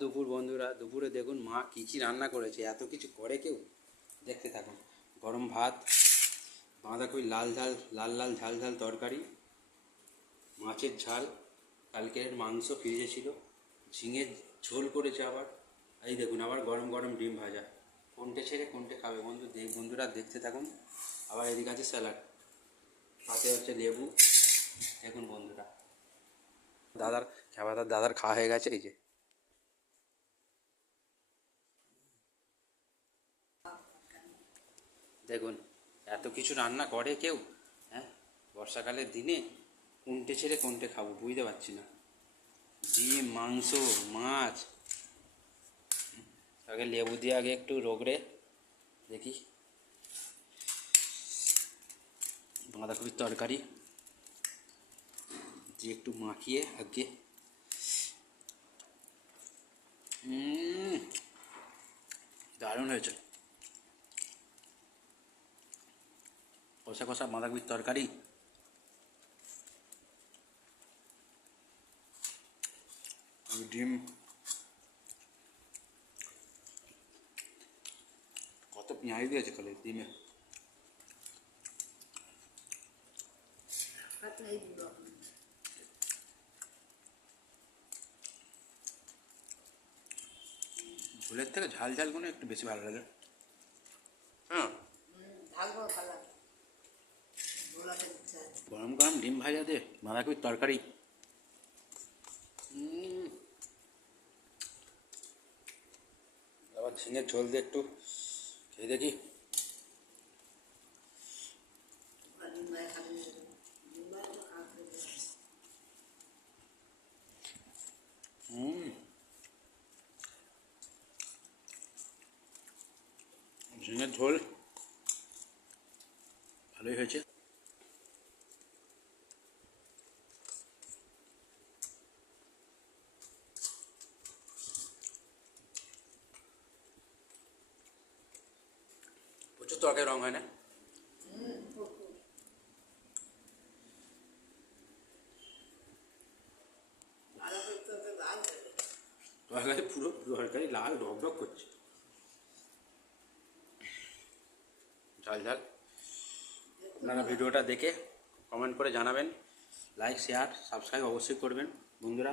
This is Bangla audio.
দুপুর বন্ধুরা, দুপুরে দেখুন মা কী কী রান্না করেছে। এত কিছু করে কেউ? দেখতে থাকুন। গরম ভাত, বাঁধাকপি লাল লাল ঝাল ঝাল তরকারি, মাছের ঝাল, কালকের মাংস ফ্রিজে ছিল, ঝিঙের ঝোল করেছে আবার। এই দেখুন আবার গরম গরম ডিম ভাজা। কোনটে ছেড়ে কোনটে খাবে বন্ধুরা দেখতে থাকুন। আবার এদিকে আছে স্যালাড, সাথে হচ্ছে লেবু। দেখুন বন্ধুরা, দাদার খাওয়া হয়ে গেছে। এই যে দেখুন, এত কিছু রান্না করে কেউ? হ্যাঁ, বর্ষাকালের দিনে কোনটে ছেড়ে কোনটে খাবো বুঝতে পারছি না। ডিম, মাংস, মাছ। আগে লেবু দিয়ে আগে একটু রগড়ে দেখি। বাঁধাকপির তরকারি দিয়ে একটু মাখিয়ে আগে। দারুণ হয়েছে। কষা কষা বাঁধাকপির তরকারি, ডিম, কত পেঁয়াজ দিয়েছে খালি ডিমে। ঝোলের থেকে ঝাল ঝালগুলো একটু বেশি ভালো লাগে। হ্যাঁ, গরম গরম ডিম ভাজা দিয়ে বাঁধাকপির তরকারি। আবার ঝিঙের ঝোল দিয়ে একটু খেয়ে দেখি। ঝিঙের ঝোল ভালোই হয়েছে। প্রচুর তরকারি রং হয় না? তরকারি পুরো তরকারি লাল ডক করছে, ঝাল ঝাল। আপনারা ভিডিওটা দেখে কমেন্ট করে জানাবেন, লাইক শেয়ার সাবস্ক্রাইব অবশ্যই করবেন বন্ধুরা।